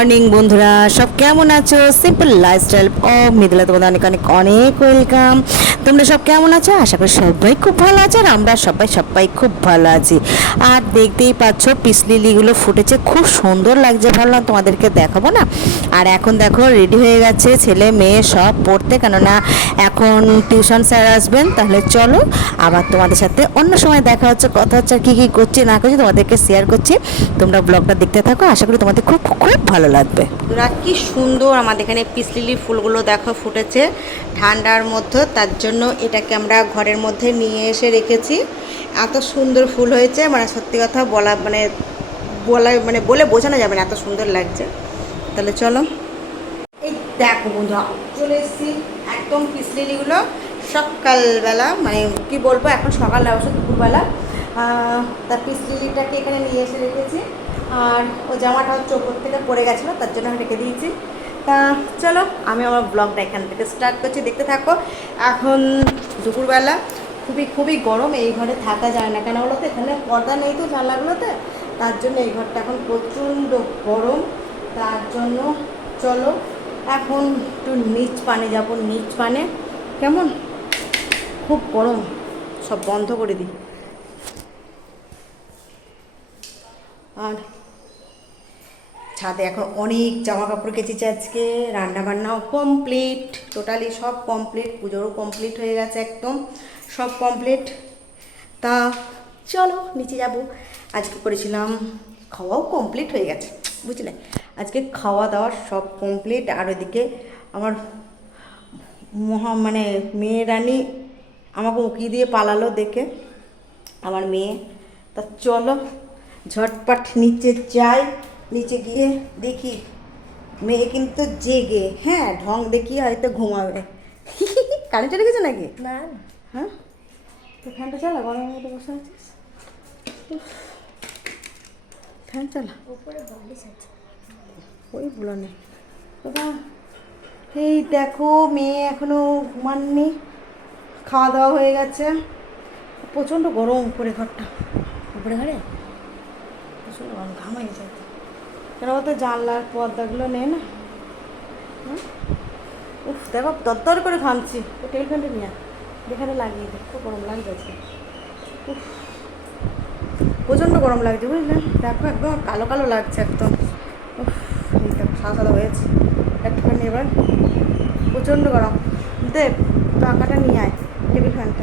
Morning বন্ধুরা, সব কেমন আছো? সিম্পল লাইফস্টাইল ও মিদিলা তোমাদের অনেক অনেক অনেক ওয়েলকাম তোমরা সব কেমন আছো? আশা করি সবাই খুব ভালো আছে আর আমরা সবাই সবাই খুব ভালো আছি। আর দেখতেই পাচ্ছ পিসলিলিগুলো ফুটেছে, খুব সুন্দর লাগছে। ভাবলাম তোমাদেরকে দেখাবো না? আর এখন দেখো রেডি হয়ে গেছে, ছেলে মেয়ে সব পড়তে। কেননা এখন টিউশন স্যার আসবেন, তাহলে চলো আবার তোমাদের সাথে অন্য সময় দেখা হচ্ছে, কথা হচ্ছে আর কী কী করছি, না করছি তোমাদেরকে শেয়ার করছি। তোমরা ব্লগটা দেখতে থাকো, আশা করি তোমাদের খুব খুব ভালো লাগবে। কি সুন্দর আমাদের এখানে পিসলিলি ফুলগুলো দেখো ফুটেছে। ঠান্ডার মধ্যে, তার জন্য এটাকে আমরা ঘরের মধ্যে নিয়ে এসে রেখেছি। এত সুন্দর ফুল হয়েছে মানে সত্যি কথা বলা মানে বলা মানে বলে বোঝানো যাবে না, এত সুন্দর লাগছে। তাহলে চলো। এই দেখো বন্ধুরা, চলে এসেছি একদম পিসলিলিগুলো সকালবেলা মানে কি বলব, এখন সকাল অবশ্য দুপুরবেলা। তা পিসলিলিটাকে এখানে নিয়ে এসে রেখেছি। আর ও জামাটা হচ্ছে ওপর থেকে পড়ে গেছিল, তার জন্য আমি রেখে দিয়েছি। তা চলো, আমি আমার ব্লগটা এখান থেকে স্টার্ট করছি, দেখতে থাকো। এখন দুপুরবেলা, খুবই খুবই গরম, এই ঘরে থাকা যায় না কেন বলো তো? এখানে পর্দা নেই তো জানলাগুলোতে, তার জন্য এই ঘরটা এখন প্রচণ্ড গরম। তার জন্য চলো, এখন একটু নিচ পানে যাব, নিচ পানে। কেমন? খুব গরম, সব বন্ধ করে দিই। আর ছাদে এখন অনেক জামা কাপড় কেচেছি আজকে রান্না বান্নাও কমপ্লিট টোটালি সব কমপ্লিট পুজোরও কমপ্লিট হয়ে গেছে একদম, সব কমপ্লিট তা চলো, নিচে যাব। আজকে করেছিলাম, খাওয়াও কমপ্লিট হয়ে গেছে, বুঝলে? আজকে খাওয়া দাওয়া সব কমপ্লিট আর ওইদিকে আমার মহা মানে মেয়ে রানী আমাকে উঁকি দিয়ে পালালো দেখে, আমার মেয়ে। তা চলো, ঝটপট নিচে যাই। নিচে গিয়ে দেখি মেয়ে কিন্তু জেগে হ্যাঁ ঢং দেখিয়ে হয়তো ঘুমাবে। কারেন্ট চলে গেছে নাকি? না। হ্যাঁ? তো ফ্যানটা চালা গরমের মধ্যে বসে আছিস? ফ্যান চালা। উপরে বালিশ আছে। ওই বলো নেই বাবা এই দেখো মেয়ে এখনও ঘুমাননি। খাওয়া দাওয়া হয়ে গেছে। প্রচণ্ড গরম উপরে ঘরটা। উপরে ঘরে? প্রচণ্ড গরম ঘামাই যায় কেন বলতো জানলার পর্দাগুলো না হুম? উফ, দেখো দরদর করে ঘামছি ও টেবিল ফ্যানটা নিয়ে। যেখানে লাগিয়ে দে, খুব গরম লাগছে উফ, প্রচণ্ড গরম লাগছে, বুঝলে? দেখো একদম কালো কালো লাগছে একদম। উফ দেখো সাদা সাদা হয়েছে। একটুখানি এবার প্রচণ্ড গরম। দেব টাকাটা নিয়ে আয় টেবিল ফ্যানটা।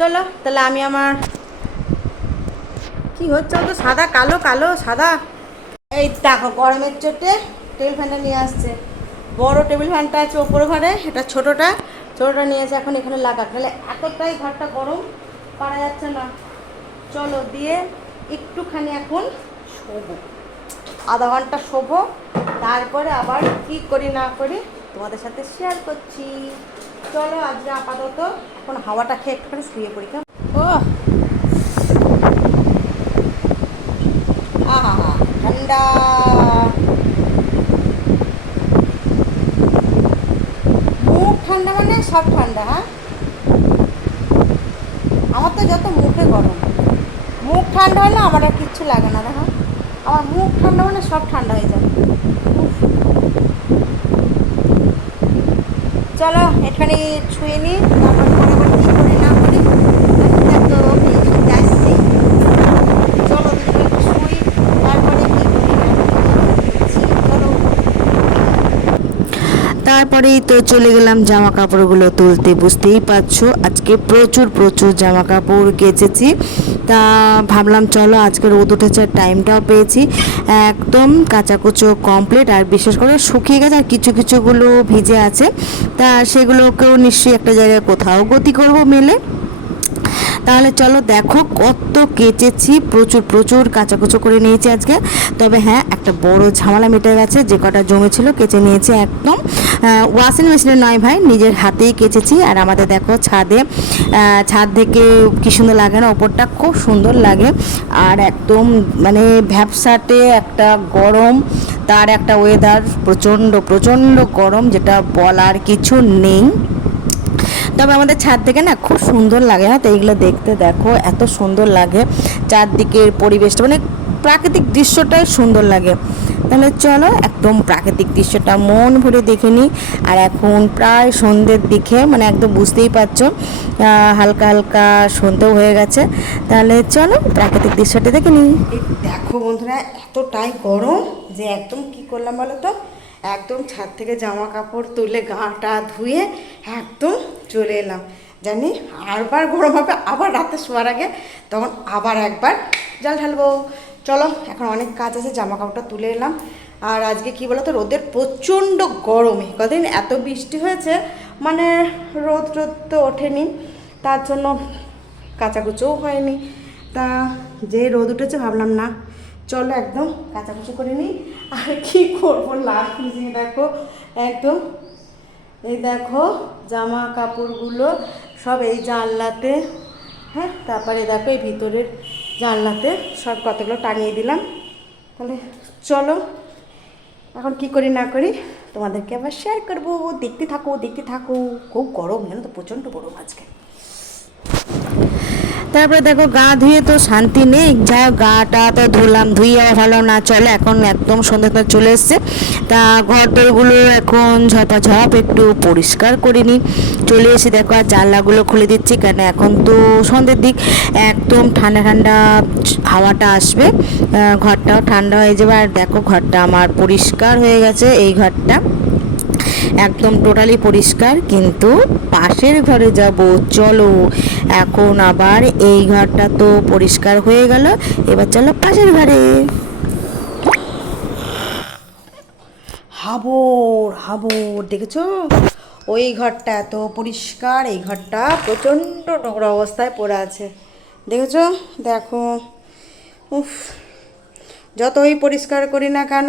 চলো, তাহলে আমি আমার কি হচ্ছে তো সাদা কালো কালো, সাদা। এই দেখো, গরমের চোটে টেবিল ফ্যানটা নিয়ে আসছে। বড় টেবিল ফ্যানটা আছে ওপর ঘরে, এটা ছোটোটা। ছোটোটা নিয়ে এসে এখন এখানে লাগাক। তাহলে এতটাই ঘরটা গরম, পারা যাচ্ছে না। চলো, দিয়ে একটুখানি এখন শোবো। আধা ঘণ্টা শোবো, তারপরে আবার কি করি না করি তোমাদের সাথে শেয়ার করছি। চলো আজকে আপাতত এখন হাওয়াটা খেয়ে একটুখানি শুয়ে পড়ি কেমন? ও আহা ঠান্ডা। মুখ ঠান্ডা মানে সব ঠান্ডা হ্যাঁ? আমার তো যত মুখে গরম। মুখ ঠান্ডা হলে আমার আর কিচ্ছু লাগে না দেখো। আমার মুখ ঠান্ডা মানে সব ঠান্ডা হয়ে যায়। চলো এখানে ছুঁয়ে নিই তারপর পরে আবার কী করি না করি তো যাচ্ছি চলো দুজনে একটু শুই তারপরে কী করি না করি চলো তারপরেই তো চলে গেলাম জামা কাপড়গুলো তুলতে, বুঝতেই পারছ? আজকে প্রচুর প্রচুর জামা কাপড় কেচেছি। তা ভাবলাম চলো আজকে রোদ উঠেছে, টাইমটাও পেয়েছি। একদম কাঁচাকুচো কমপ্লিট আর বিশেষ করে শুকিয়ে গেছে, আর কিছু, কিছুগুলো ভিজে আছে। তা সেগুলোকেও নিশ্চয়ই একটা জায়গায় কোথাও গতি করব মেলে। তাহলে চলো দেখো কত কেচেছি, প্রচুর প্রচুর কাচাকুচো করে নিয়েছি আজকে। তবে হ্যাঁ একটা বড় ঝামেলা মিটে গেছে, যে কটা জমেছিল কেচে নিয়েছি একদম। ওয়াশিং মেশিনে নয় ভাই, নিজের হাতেই কেচেছি। আর আমাদের দেখো ছাদে ছাদ থেকে কি সুন্দর লাগে না, ওপরটা খুব সুন্দর লাগে। আর একদম মানে ভ্যাবসাটে একটা গরম, তার একটা ওয়েদার প্রচণ্ড প্রচণ্ড গরম, যেটা বলার কিছু নেই। তবে আমাদের ছাদ থেকে না খুব সুন্দর লাগে না তো এইগুলো দেখতে দেখো, এত সুন্দর লাগে। চারদিকের পরিবেশটা মানে প্রাকৃতিক দৃশ্যটাই সুন্দর লাগে। তাহলে চলো একদম প্রাকৃতিক দৃশ্যটা, মন ভরে দেখে নিই। আর এখন প্রায় সন্ধ্যের দিকে মানে একদম বুঝতেই পারছ হালকা হালকা সন্ধ্যেও হয়ে গেছে। তাহলে চলো প্রাকৃতিক দৃশ্যটা দেখে নিই। দেখো বন্ধুরা, এতটাই গরম যে একদম কি করলাম বলো তো? একদম ছাদ থেকে জামা কাপড় তুলে গাটা ধুয়ে একদম চলে এলাম। জানি আরবার গরম হবে, আবার রাতে শোয়ার আগে, তখন আবার একবার জল ঢালবো। চলো, এখন অনেক কাজ আছে, জামা কাপড়টা তুলে এলাম। আর আজকে কি বলতো, রোদের প্রচণ্ড গরমে, কদিন এত বৃষ্টি হয়েছে মানে রোদ রোদ তো ওঠেনি, তার জন্য কাচাকুচোও হয়নি। তা যে রোদ উঠেছে ভাবলাম না চলো একদম কাচাকুচো করে নিই। আর কি করব লাস্ট ফিনিশিং দেখো, একদম। এই দেখো জামা কাপড়গুলো সব এই জানলাতে হ্যাঁ? তারপরে দেখো এই ভিতরের জানলাতে সব কতগুলো টাঙিয়ে দিলাম। তাহলে চলো, এখন কি করি না করি, তোমাদেরকে আবার শেয়ার করব। দেখতে থাকো দেখতে থাকো। খুব গরম, জানো তো? প্রচণ্ড গরম আজকে। তারপরে দেখো গা ধুয়ে তো শান্তি নেই। যা গাটা তো ধুলাম আবার ভালো না চলে, এখন একদম সন্ধ্যা চলে এসছে। তা ঘর দরগুলো এখন ঝপাঝপ, একটু পরিষ্কার করে নিই। চলে এসে দেখো আর জানলাগুলো খুলে দিচ্ছি, কেন এখন তো সন্ধ্যের দিক। একদম ঠান্ডা ঠান্ডা হাওয়াটা আসবে ঘরটাও ঠান্ডা হয়ে যাবে। আর দেখো ঘরটা আমার পরিষ্কার হয়ে গেছে, এই ঘরটা। একদম টোটালি পরিষ্কার, কিন্তু পাশের ঘরে যাব, চলো। এখন আবার এই ঘরটা তো পরিষ্কার হয়ে গেল, এবার চলো পাশের ঘরে। হাবর হাবর, দেখেছ? ওই ঘরটা এত পরিষ্কার, এই ঘরটা প্রচণ্ড নোংরা অবস্থায় পড়ে আছে। দেখেছ? দেখো। উফ। যতই পরিষ্কার করি না কেন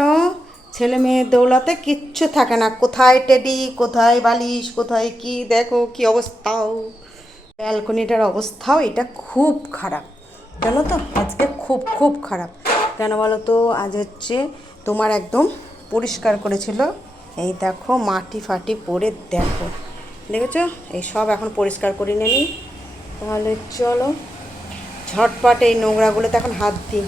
ছেলে মেয়ের দৌলাতে কিচ্ছু থাকে না। কোথায় টেডি, কোথায় বালিশ, কোথায় কি, দেখো কি অবস্থাও। ব্যালকনিটার অবস্থাও এটা খুব খারাপ। জানো তো? আজকে খুব খুব খারাপ। কেন বলো তো? আজ হচ্ছে তোমার একদম পরিষ্কার করেছিল। এই দেখো মাটি ফাটি পড়ে দেখো। দেখেছ? এই সব এখন পরিষ্কার করে নিই তাহলে চলো ঝটপট এই নোংরাগুলোতে এখন হাত দিই।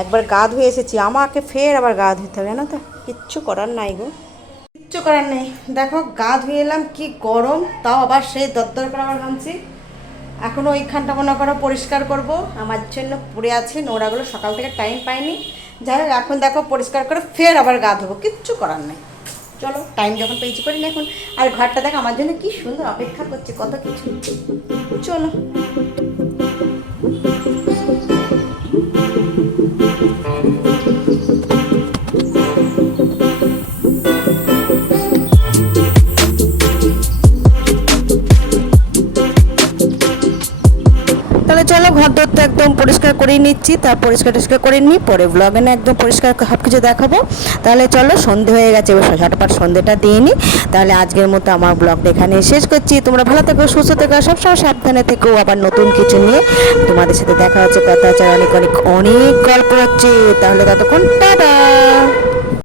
একবার গা ধুয়ে এসেছি। আমাকে ফের আবার গা ধুতে হবে না তো? কিচ্ছু করার নাই গো। কিচ্ছু করার নেই। দেখো, গা ধুয়ে এলাম, কি গরম, তাও আবার সেই দরদর করে আবার ঘামছি। এখনও ওইখানটা মনে করো পরিষ্কার করব। আমার জন্য পড়ে আছে, নোংরাগুলো সকাল থেকে টাইম পাইনি। যাই হোক, এখন দেখো পরিষ্কার করে ফের আবার গা ধোবো। কিচ্ছু করার নেই। চলো টাইম যখন পেয়েছি করি না এখন। আর ঘরটা দেখো, আমার জন্য কি সুন্দর অপেক্ষা করছে, কত কিছু। চলো। একদম পরিষ্কার করে নিচ্ছি, তা পরিষ্কার টরিষ্কার করে নিই, পরে ব্লগে না একদম পরিষ্কার সব কিছু দেখাবো। তাহলে চলো, সন্ধে হয়ে গেছে, এবার ঝটপট সন্ধেটা দিয়ে নিই। তাহলে আজকের মতো আমার ব্লগটা এখানে শেষ করছি। তোমরা ভালো থেকো, সুস্থ থেকো, সবসময় সাবধানে থেকো। আবার নতুন কিছু নিয়ে তোমাদের সাথে দেখা হচ্ছে, কথা হচ্ছে অনেক অনেক অনেক গল্প হচ্ছে। তাহলে ততক্ষণ, টাটা!